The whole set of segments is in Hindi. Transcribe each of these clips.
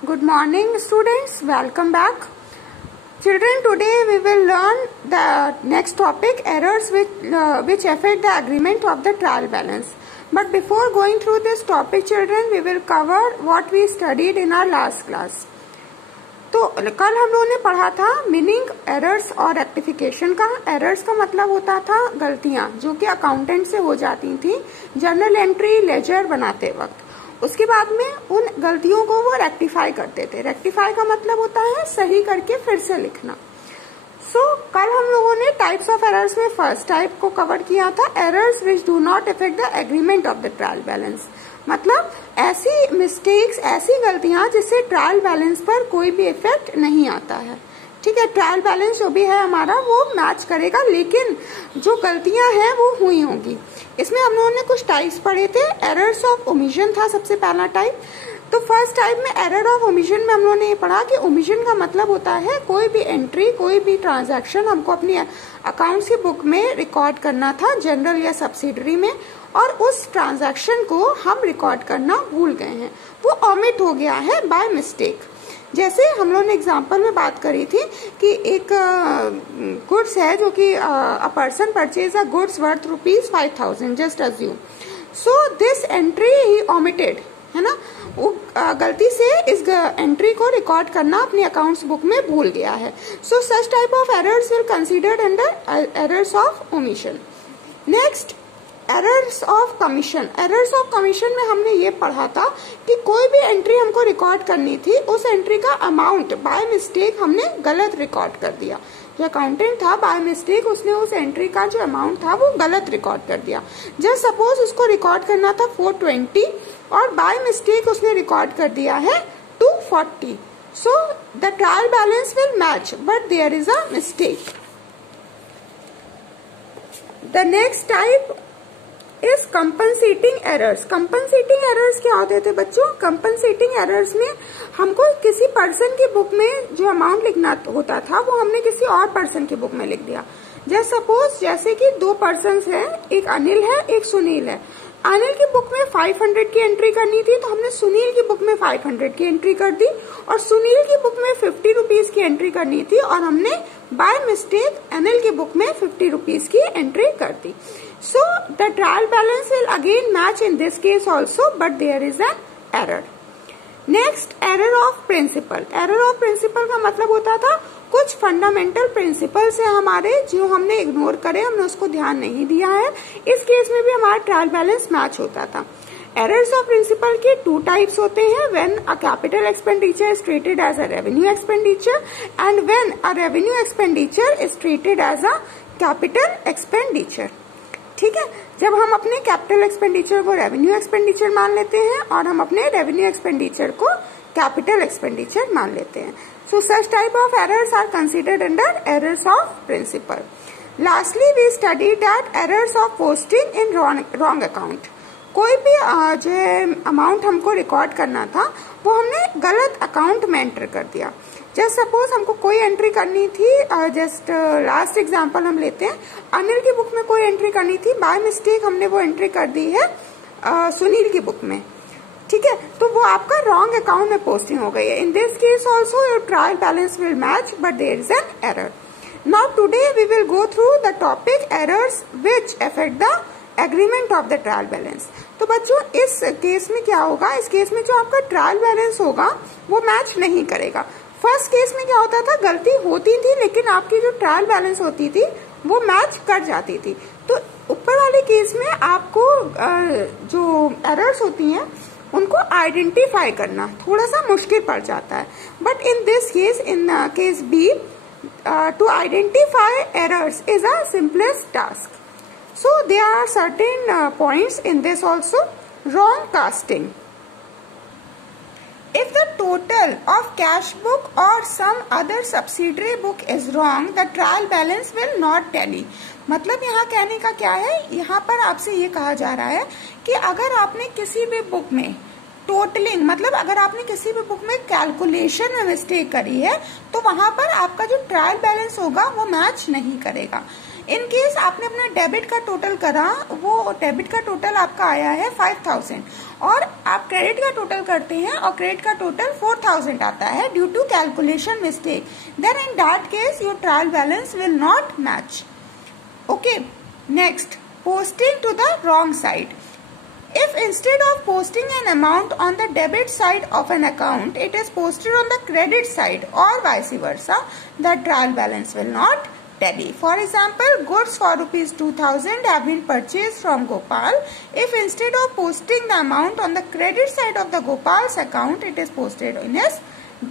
Good morning, students. Welcome back. Children, today we will learn the next topic, errors which affect the agreement of the trial balance. But before going through this topic, children, we will cover what we studied in our last class. तो कल हम लोगों ने पढ़ा था मीनिंग एरर्स और रेक्टिफिकेशन का। एरर्स का मतलब होता था गलतियां जो कि अकाउंटेंट से हो जाती थी जर्नल एंट्री लेजर बनाते वक्त। उसके बाद में उन गलतियों को वो रेक्टिफाई करते थे। रेक्टिफाई का मतलब होता है सही करके फिर से लिखना। कल हम लोगों ने टाइप्स ऑफ एरर्स में फर्स्ट टाइप को कवर किया था, errors which do not affect the agreement of the trial balance. मतलब ऐसी मिस्टेक्स, ऐसी गलतियां जिससे ट्रायल बैलेंस पर कोई भी इफेक्ट नहीं आता है। ठीक है, ट्रायल बैलेंस जो भी है हमारा वो मैच करेगा, लेकिन जो गलतियां हैं वो हुई होंगी। इसमें हम लोगों ने कुछ टाइप्स पढ़े थे। एरर्स ऑफ ओमिशन था सबसे पहला टाइप। तो फर्स्ट टाइप में एरर ऑफ ओमिशन में हम लोगों ने ये पढ़ा कि ओमिशन का मतलब होता है कोई भी एंट्री, कोई भी ट्रांजैक्शन हमको अपनी अकाउंट्स की बुक में रिकॉर्ड करना था, जनरल या सब्सिडरी में, और उस ट्रांजैक्शन को हम रिकॉर्ड करना भूल गए हैं, वो ओमिट हो गया है बाय मिस्टेक। जैसे हम लोगों ने एग्जांपल में बात करी थी कि एक गुड्स है जो कि a person purchase a goods worth ₹5,000, just assume. So this entry he omitted, है ना, वो गलती से इस एंट्री को रिकॉर्ड करना अपनी अकाउंट्स बुक में भूल गया है। So such type of errors will considered under errors of omission. Next, errors of commission. Errors of commission में हमने ये पढ़ा था कि कोई भी एंट्री हमको रिकॉर्ड करनी थी, उस एंट्री का अमाउंट बाय मिस्टेक हमने गलत रिकॉर्ड कर दिया। जो अकाउंटेंट था बाय मिस्टेक उसने उस एंट्री का जो अमाउंट था वो गलत रिकॉर्ड कर दिया। जस्ट सपोज उसको रिकॉर्ड करना था 420 और बाय मिस्टेक उसने रिकॉर्ड कर दिया है 240। So the trial balance will match but there is a mistake. The next type is compensating errors. Compensating errors क्या होते थे बच्चों? कंपनसेटिंग एरर्स में हमको किसी पर्सन की बुक में जो अमाउंट लिखना होता था वो हमने किसी और पर्सन की बुक में लिख दिया। जस्ट सपोज जैसे कि दो पर्सन हैं, एक अनिल है एक सुनील है। अनिल की बुक में 500 की एंट्री करनी थी तो हमने सुनील की बुक में 500 की एंट्री कर दी, और सुनील की बुक में 50 रुपीज की एंट्री करनी थी और हमने बाय मिस्टेक अनिल की बुक में 50 रुपीज की एंट्री कर दी। So the trial balance will again match in this case also, but there is an error. Next, error of principle. Error of principle का मतलब होता था कुछ फंडामेंटल प्रिंसिपल्स है हमारे जो हमने इग्नोर करे, हमने उसको ध्यान नहीं दिया है। इस केस में भी हमारा ट्रायल बैलेंस मैच होता था। एरर्स ऑफ प्रिंसिपल के 2 टाइप्स होते हैं, when a capital expenditure is treated as a revenue expenditure and when a revenue expenditure is treated as a capital expenditure. ठीक है, जब हम अपने कैपिटल एक्सपेंडिचर को रेवेन्यू एक्सपेंडिचर मान लेते हैं और हम अपने रेवेन्यू एक्सपेंडिचर को कैपिटल एक्सपेंडिचर मान लेते हैं। So such type of errors are considered under errors of principle. Lastly we study that errors of posting in wrong account. कोई भी जो अमाउंट हमको रिकॉर्ड करना था वो हमने गलत अकाउंट में एंटर कर दिया। जस्ट सपोज हमको कोई एंट्री करनी थी, जस्ट लास्ट एग्जांपल हम लेते हैं, अनिल की बुक में कोई एंट्री करनी थी, बाय मिस्टेक हमने वो एंट्री कर दी है सुनील की बुक में। ठीक है, तो वो आपका रॉन्ग अकाउंट में पोस्टिंग हो गई है। In this case also your trial balance will match but there is an error. Now today we will go through the topic errors which affect the agreement of the trial balance. तो बच्चों इस केस में क्या होगा? इस केस में जो आपका ट्रायल बैलेंस होगा वो मैच नहीं करेगा। फर्स्ट केस में क्या होता था, गलती होती थी लेकिन आपकी जो ट्रायल बैलेंस होती थी वो मैच कर जाती थी। तो ऊपर वाले केस में आपको जो एरर्स होती हैं उनको आइडेंटिफाई करना थोड़ा सा मुश्किल पड़ जाता है। But in this case, in case B, to identify errors is a simplest task. So there are certain points in this also. Wrong casting. If the total of cash book or some other subsidiary book is wrong, the trial balance will not tally. मतलब यहाँ कहने का क्या है, यहाँ पर आपसे ये कहा जा रहा है कि अगर आपने किसी भी बुक में टोटलिंग, मतलब अगर आपने किसी भी बुक में कैलकुलेशन में मिस्टेक करी है तो वहां पर आपका जो ट्रायल बैलेंस होगा वो मैच नहीं करेगा। इन केस आपने अपना डेबिट का टोटल करा, वो डेबिट का टोटल आपका आया है 5000 और आप क्रेडिट का टोटल करते हैं और क्रेडिट का टोटल 4000 आता है due to calculation mistake, then in that case your trial balance will not match. Okay, next, posting to the wrong side. If instead of posting an amount on the debit side of an account, it is posted on the credit side or vice versa, the trial balance will not tally. For example, goods for rupees 2000 have been purchased from Gopal. If instead of posting the amount on the credit side of the Gopal's account, it is posted in his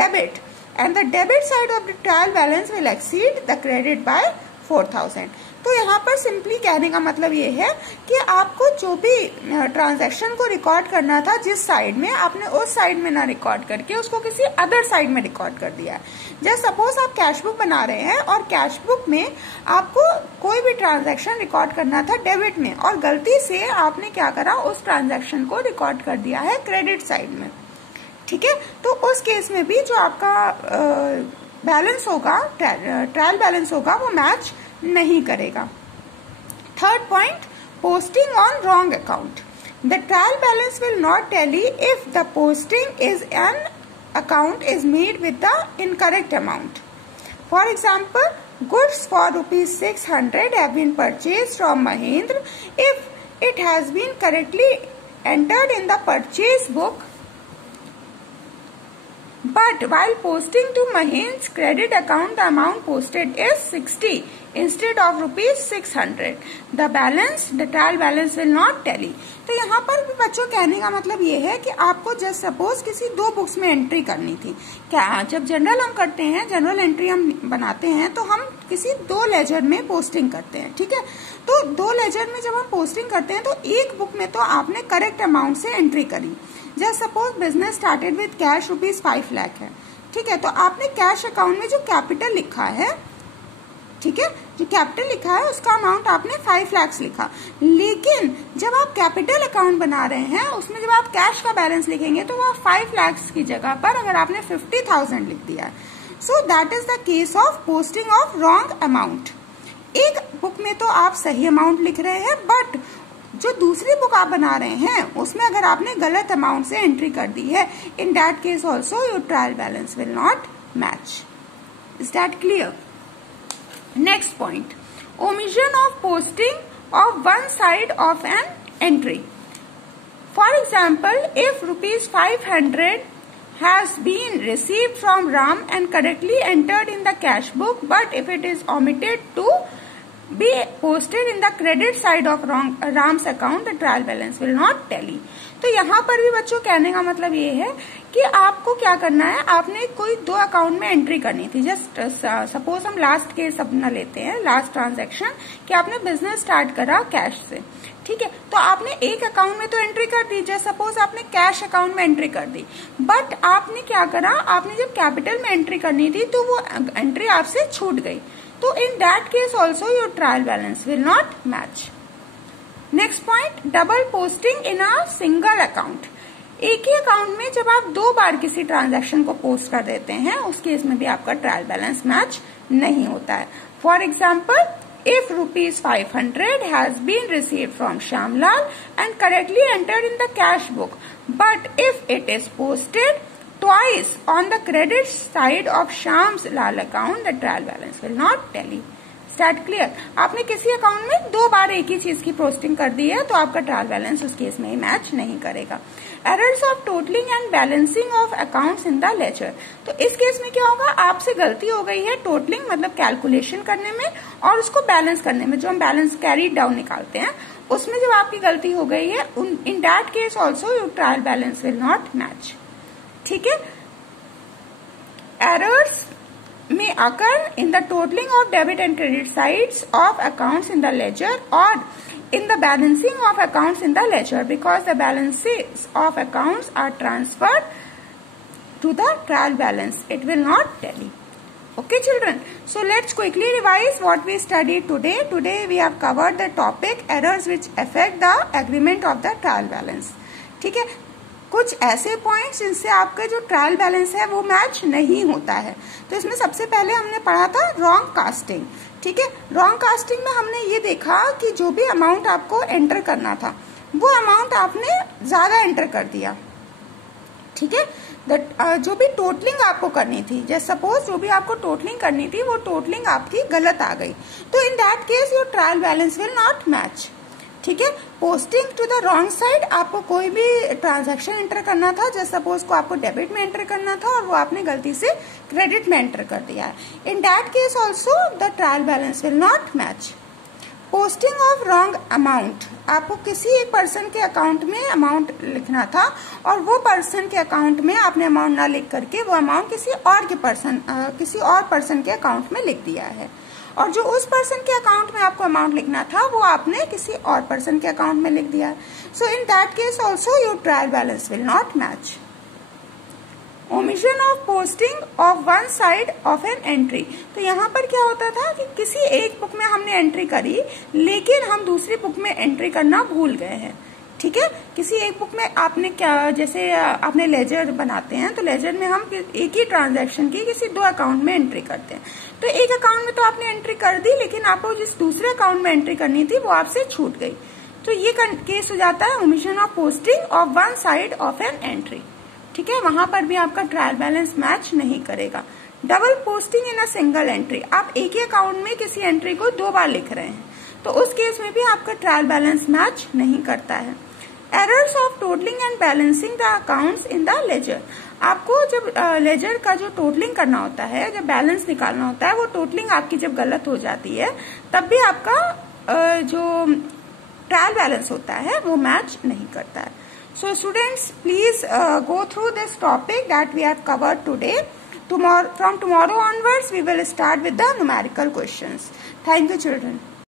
debit, and the debit side of the trial balance will exceed the credit by 4000. तो यहाँ पर सिंपली कहने का मतलब ये है कि आपको जो भी ट्रांजैक्शन को रिकॉर्ड करना था जिस साइड में, आपने उस साइड में ना रिकॉर्ड करके उसको किसी अदर साइड में रिकॉर्ड कर दिया है. जैसे सपोज आप कैश बुक बना रहे हैं और कैश बुक में आपको कोई भी ट्रांजैक्शन रिकॉर्ड करना था डेबिट में और गलती से आपने क्या करा, उस ट्रांजैक्शन को रिकॉर्ड कर दिया है क्रेडिट साइड में. ठीक है, तो उस केस में भी जो आपका बैलेंस होगा, ट्रायल बैलेंस होगा, वो मैच नहीं करेगा. Third point, posting on wrong account. The trial balance will not tally if the posting is an account is made with the incorrect amount. For example, goods for ₹600 have been purchased from Mahendra if it has been correctly entered in the purchase book, but while posting to Mahend's credit account, the amount posted is 60 instead of ₹600. The trial balance will not tally. तो यहाँ पर भी बच्चों कहने का मतलब ये है कि आपको जस्ट सपोज किसी दो बुक्स में एंट्री करनी थी. क्या जब जनरल हम करते हैं, जनरल एंट्री हम बनाते हैं, तो हम किसी दो लेजर में पोस्टिंग करते हैं. ठीक है, तो दो लेजर में जब हम पोस्टिंग करते हैं तो एक बुक में तो आपने करेक्ट अमाउंट से एंट्री करी. Just suppose business started with cash ₹5 lakh है. ठीक है, तो आपने कैश अकाउंट में जो कैपिटल लिखा है, ठीक है, जो कैपिटल लिखा है उसका अमाउंट आपने 5 लाख लिखा. लेकिन जब आप कैपिटल अकाउंट बना रहे हैं उसमें जब आप कैश का बैलेंस लिखेंगे तो वह 5 लाख की जगह पर अगर आपने 50,000 लिख दिया है, so that is the case of posting of wrong amount. एक बुक में तो आप सही अमाउंट लिख रहे हैं, बट जो दूसरी बुक आप बना रहे हैं उसमें अगर आपने गलत अमाउंट से एंट्री कर दी है, इन that case also your trial balance will not match. Is that clear? Next point, omission of posting of one side of an entry. For example, if ₹500 has been received from Ram and correctly entered in the cash book, but if it is omitted to be posted in the credit side of Ram's account, the trial balance will not tally. तो यहाँ पर भी बच्चों कहने का मतलब ये है कि आपको क्या करना है, आपने कोई दो अकाउंट में एंट्री करनी थी. जस्ट सपोज हम लास्ट केस अपना लेते हैं, लास्ट ट्रांजैक्शन, कि आपने बिजनेस स्टार्ट करा कैश से. ठीक है, तो आपने एक अकाउंट में तो एंट्री कर दी, जैसे सपोज आपने कैश अकाउंट में एंट्री कर दी, बट आपने क्या करा, आपने जब कैपिटल में एंट्री करनी थी तो वो एंट्री आपसे छूट गई. तो in that case also your trial balance will not match. Next point, double posting in a single account. एक ही अकाउंट में जब आप दो बार किसी ट्रांजैक्शन को पोस्ट कर देते हैं, उस केस में भी आपका ट्रायल बैलेंस मैच नहीं होता है. For example, if ₹500 has been received from Shyamlal and correctly entered in the cash book, but if it is posted twice on the credit side of Shyam's Lal account, the trial balance will not tally. Start clear? आपने किसी अकाउंट में दो बार एक ही चीज की पोस्टिंग कर दी है तो आपका ट्रायल बैलेंस उस केस में मैच नहीं करेगा. Errors of totalling and balancing of accounts in the ledger. तो इस केस में क्या होगा, आपसे गलती हो गई है टोटलिंग मतलब कैलकुलेशन करने में और उसको बैलेंस करने में, जो हम बैलेंस कैरी डाउन निकालते हैं उसमें जब आपकी गलती हो गई है, इन that case also your trial balance will not match. ठीक है, errors may occur in the totaling of debit and credit sides of accounts in the ledger or in the balancing of accounts in the ledger because the balances of accounts are transferred to the trial balance. It will not tally. Okay children, so let's quickly revise what we studied today. Today we have covered the topic errors which affect the agreement of the trial balance. ठीक है, कुछ ऐसे पॉइंट्स जिनसे आपका जो ट्रायल बैलेंस है वो मैच नहीं होता है. तो इसमें सबसे पहले हमने पढ़ा था रॉन्ग कास्टिंग. ठीक है। रॉन्ग कास्टिंग में हमने ये देखा कि जो भी अमाउंट आपको एंटर करना था वो अमाउंट आपने ज्यादा एंटर कर दिया, ठीक है। जो भी टोटलिंग आपको करनी थी, जैसे सपोज जो भी आपको टोटलिंग करनी थी वो टोटलिंग आपकी गलत आ गई, तो in that case your trial balance will not match, ठीक है। Posting to the wrong side, आपको कोई भी ट्रांजैक्शन एंटर करना था, जैसे सपोज को आपको डेबिट में एंटर करना था और वो आपने गलती से क्रेडिट में एंटर कर दिया है, इन that case also the trial balance will not match. Posting of wrong amount, आपको किसी एक पर्सन के अकाउंट में अमाउंट लिखना था और वो पर्सन के अकाउंट में आपने अमाउंट ना लिख करके वो अमाउंट किसी और पर्सन के अकाउंट में लिख दिया है, और जो उस पर्सन के अकाउंट में आपको अमाउंट लिखना था वो आपने किसी और पर्सन के अकाउंट में लिख दिया है, so in that case also your trial balance will not match. Omission of posting of one side of an entry, तो यहाँ पर क्या होता था कि किसी एक बुक में हमने एंट्री करी लेकिन हम दूसरी बुक में एंट्री करना भूल गए हैं, ठीक है। किसी एक बुक में आपने क्या, जैसे आपने लेजर बनाते हैं तो लेजर में हम एक ही ट्रांजैक्शन की किसी दो अकाउंट में एंट्री करते हैं, तो एक अकाउंट में तो आपने एंट्री कर दी लेकिन आपको जिस दूसरे अकाउंट में एंट्री करनी थी वो आपसे छूट गई, तो ये केस हो जाता है omission of posting of one side of an entry, ठीक है। वहां पर भी आपका ट्रायल बैलेंस मैच नहीं करेगा। Double posting in a single entry, आप एक ही अकाउंट में किसी एंट्री को दो बार लिख रहे हैं तो उस केस में भी आपका ट्रायल बैलेंस मैच नहीं करता है। Errors of totalling and balancing the accounts in the ledger, आपको जब लेजर का जो टोटलिंग करना होता है, जब बैलेंस निकालना होता है, वो टोटलिंग आपकी जब गलत हो जाती है तब भी आपका जो ट्रायल बैलेंस होता है वो मैच नहीं करता है। So students, please go through this topic that we have covered today. From tomorrow onwards, we will start with the numerical questions. Thank you, children.